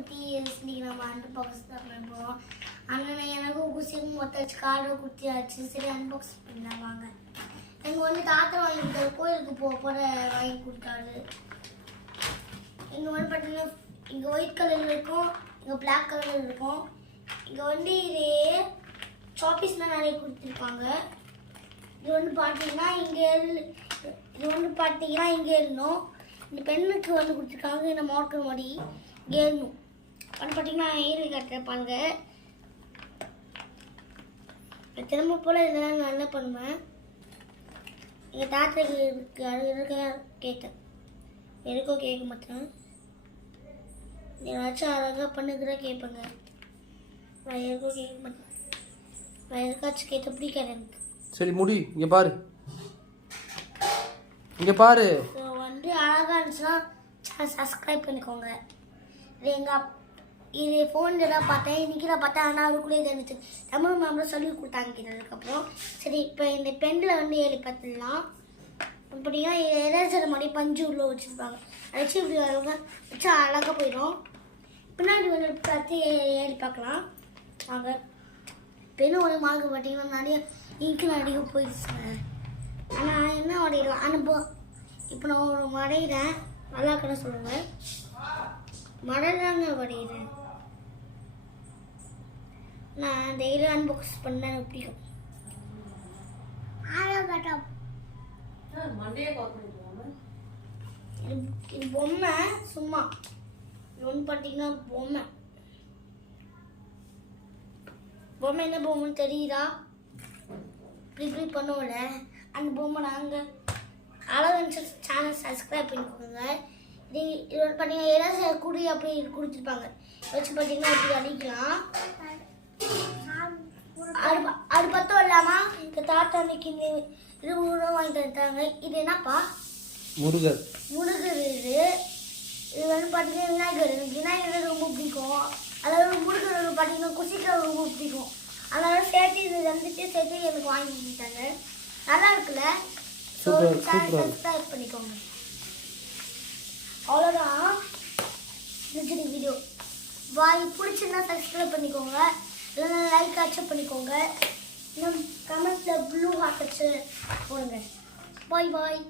குத்தி இன்னைக்கு நம்ம அன்பாக்ஸ் தான் பண்ணுவோம். அண்ணன் எனக்கும் குசியும் மொத்த கார்டு குத்தியாச்சு. சரி அன்பாக்ஸ் பண்ணலாம் வாங்க. எங்கள் வந்து தாத்தா வாங்கி கொடுத்தாரு, கோயிலுக்கு போகிற வாங்கி கொடுத்தாரு. இங்கே வந்து பார்த்தீங்கன்னா இங்கே ஒயிட் கலர் இருக்கும், இங்கே பிளாக் கலர் இருக்கும். இங்கே வந்து இதே சாப்பீஸ்லாம் நிறைய கொடுத்துருப்பாங்க. இது வந்து பார்த்தீங்கன்னா இங்கே எழுதணும். இந்த பெண்ணுக்கு வந்து கொடுத்துருக்காங்க, இந்த மார்க்கர் மாதிரி இங்கே எழுதணும். வந்து பார்த்தீங்கன்னா எழுதி கட்டுறப்பாங்க. திரும்ப போல் இதெல்லாம் நான் என்ன பண்ணுவேன், எங்கள் தாத்தாக்கு இருக்க கேட்டேன், எதுக்கும் கேட்க மாட்டேன். ஏதாச்சும் அழகாக பண்ணுகிற கேட்பேங்க. நான் எதுக்கும் கேட்க மாட்டேன். நான் எதுக்காச்சும் கேட்ட பிடிக்காது எனக்கு. சரி முடி, இங்கே பாரு, இங்கே பாரு. வந்து அழகாக இருந்துச்சுன்னா சேனல் சப்ஸ்கிரைப் பண்ணிக்கோங்க. இது ஃபோனில் தான் பார்த்தேன், இன்றைக்கி தான் பார்த்தேன். ஆனால் அதுக்குள்ளே தெரிஞ்சிச்சு. தமிழ் மேம்லாம் சொல்லி கொடுத்தாங்க கேட்டதுக்கப்புறம். சரி இப்போ இந்த பெண்ணில் வந்து ஏழி பார்த்துடலாம். அப்படின்னா எரேசர் மாதிரி பஞ்சு உள்ள வச்சுருப்பாங்க. அடிச்சு இப்படி வரவங்க வச்சா அழகாக போயிடும். பின்னாடி வந்து பார்த்து ஏறி பார்க்கலாம் வாங்க. பெண்ணும் ஒரு மார்க் பார்த்தீங்கன்னா நிறைய இங்கு நடிக போயிடுச்சுங்க. ஆனால் என்ன வரையிடலாம் அனுபவம். இப்போ நான் ஒரு வரைகிறேன், நல்லா கடை சொல்லுங்கள். மழை தாங்க வரைகிறேன். நான் டெய்லி அன்பாக்ஸ் பண்ண எனக்கு பிடிக்கும். இது பொம்மை சும்மா. இது ஒன்று பார்த்தீங்கன்னா பொம்மை என்ன பொம்மைன்னு தெரியுதா? இப்படி பண்ணுவோம்ல அந்த பொம்மை. நாங்கள் அழகு சேனல் சப்ஸ்கிரைப் பண்ணிக்கோங்க. இது வந்து பார்த்தீங்கன்னா ஏதாவது குடி அப்படி கொடுத்துருப்பாங்க. வச்சு பார்த்தீங்கன்னா இப்படி அடிக்கலாம். அது பத்தம் இல்லாமல் இந்த தாத்தா அன்னைக்கு இது உணவு வாங்கி தந்துட்டாங்க. இது என்னப்பா? முருகர். இது வந்து பார்த்தீங்கன்னா விநாயகர் ரொம்ப பிடிக்கும். அதாவது முருகர் பார்த்தீங்கன்னா குசிக்காக ரொம்ப பிடிக்கும். அதனால சேர்த்து இது வந்துட்டு சேர்த்து எனக்கு வாங்கி கொடுத்தாங்க. நல்லா இருக்குல்ல? சப்ஸ்கிரைப் பண்ணிக்கோங்க. அவ்வளோதான் வீடியோ. பாய். பிடிச்சிருந்தா சப்ஸ்கிரைப் பண்ணிக்கோங்க, இல்லைன்னா லைக் அக்செப்ட் பண்ணிக்கோங்க. இன்னும் கமெண்ட்ஸில் ப்ளூ ஹார்ட் வச்சு போடுங்க. பாய்.